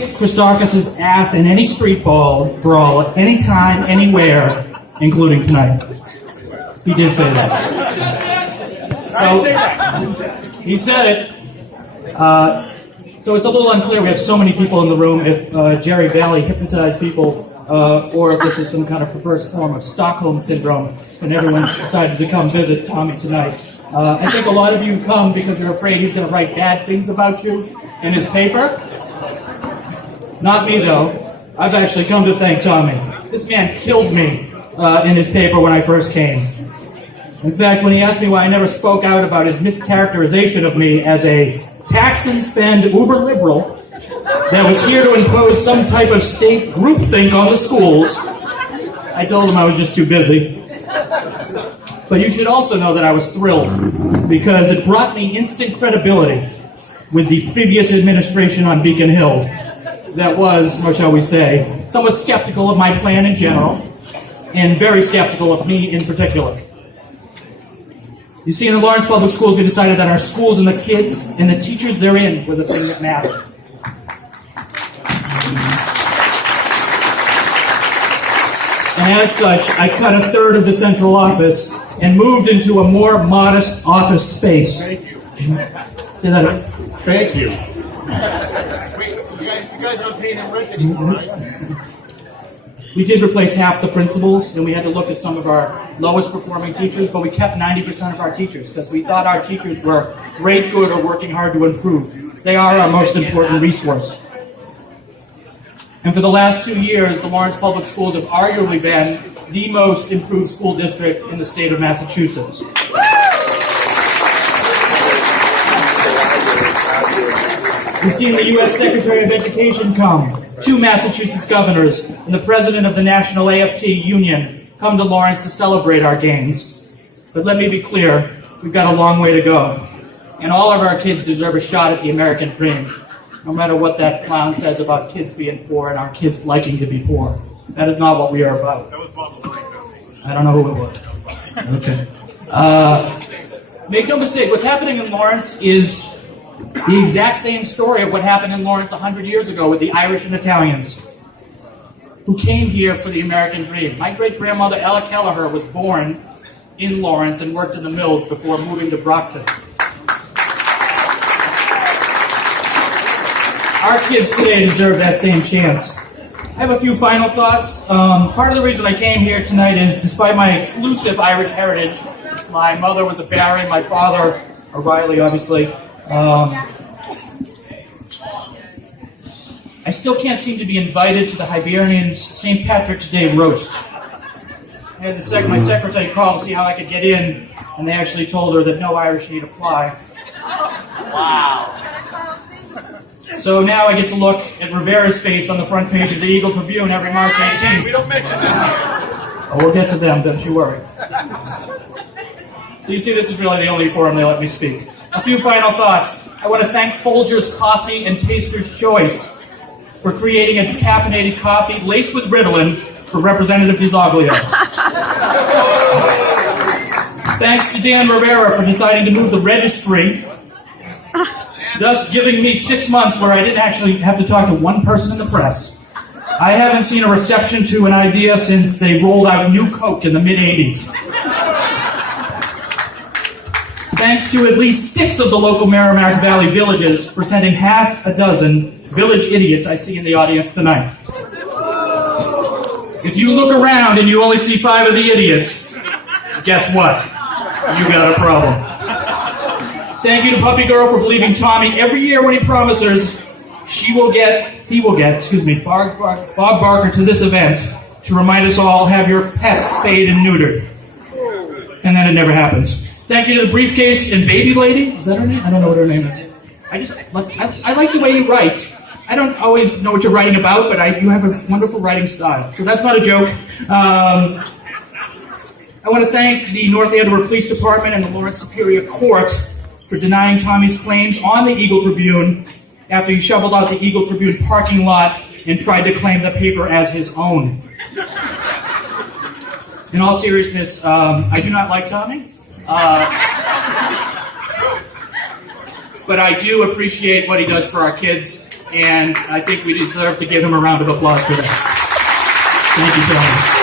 Christakis' ass in any street brawl at any time, anywhere, including tonight. He did say that. So, he said it. So it's a little unclear. We have so many people in the room if Jerry Valley hypnotized people or if this is some kind of perverse form of Stockholm Syndrome and everyone decided to come visit Tommy tonight. I think a lot of you come because you're afraid he's going to write bad things about you in his paper. Not me, though. I've actually come to thank Tommy. This man killed me in his paper when I first came. In fact, when he asked me why I never spoke out about his mischaracterization of me as a tax and spend uber liberal that was here to impose some type of state groupthink on the schools, I told him I was just too busy. But you should also know that I was thrilled because it brought me instant credibility with the previous administration on Beacon Hill that was, or shall we say, somewhat skeptical of my plan in general and very skeptical of me in particular. You see, in the Lawrence Public Schools, we decided that our schools and the kids and the teachers therein were the thing that mattered. And as such, I cut a third of the central office and moved into a more modest office space. Thank you. Say that. Thank you. Wait, you guys aren't paying him rent anymore, right? We did replace half the principals, and we had to look at some of our lowest performing teachers, but we kept 90% of our teachers because we thought our teachers were great, good, or working hard to improve. They are our most important resource. And for the last 2 years, the Lawrence Public Schools have arguably been the most improved school district in the state of Massachusetts. We've seen the U.S. Secretary of Education come, 2 Massachusetts governors, and the president of the National AFT Union come to Lawrence to celebrate our gains. But let me be clear, we've got a long way to go. And all of our kids deserve a shot at the American dream, no matter what that clown says about kids being poor and our kids liking to be poor. That is not what we are about. That was Bob LeBlanc. I don't know who it was. Okay. Make no mistake, what's happening in Lawrence is the exact same story of what happened in Lawrence 100 years ago with the Irish and Italians who came here for the American dream. My great-grandmother, Ella Kelleher, was born in Lawrence and worked in the mills before moving to Brockton. Our kids today deserve that same chance. I have a few final thoughts. Part of the reason I came here tonight is, despite my exclusive Irish heritage, my mother was a Barry, my father, a Riley, obviously. I still can't seem to be invited to the Hibernians' St. Patrick's Day roast. I had my secretary call to see how I could get in, and they actually told her that no Irish need apply. Wow. So now I get to look at Rivera's face on the front page of the Eagle Tribune every March 18th. We don't mention that. Oh, we'll get to them, don't you worry. So you see, this is really the only forum they let me speak. A few final thoughts. I want to thank Folgers Coffee and Taster's Choice for creating a decaffeinated coffee laced with Ritalin for Representative Bisoglio. Thanks to Dan Rivera for deciding to move the registry, thus giving me 6 months where I didn't actually have to talk to one person in the press. I haven't seen a reception to an idea since they rolled out New Coke in the mid-'80s. Thanks to at least 6 of the local Merrimack Valley villages for sending half a dozen village idiots I see in the audience tonight. If you look around and you only see 5 of the idiots, guess what? You got a problem. Thank you to Puppy Girl for believing Tommy every year when he promises he will get Bob Barker to this event to remind us all, have your pets spayed and neutered. And then it never happens. Thank you to the Briefcase and Baby Lady. Is that her name? I don't know what her name is. I like the way you write. I don't always know what you're writing about, but you have a wonderful writing style. So that's not a joke. I want to thank the North Andover Police Department and the Lawrence Superior Court for denying Tommy's claims on the Eagle Tribune after he shoveled out the Eagle Tribune parking lot and tried to claim the paper as his own. In all seriousness, I do not like Tommy. But I do appreciate what he does for our kids. and I think we deserve to give him a round of applause for that. Thank you so much.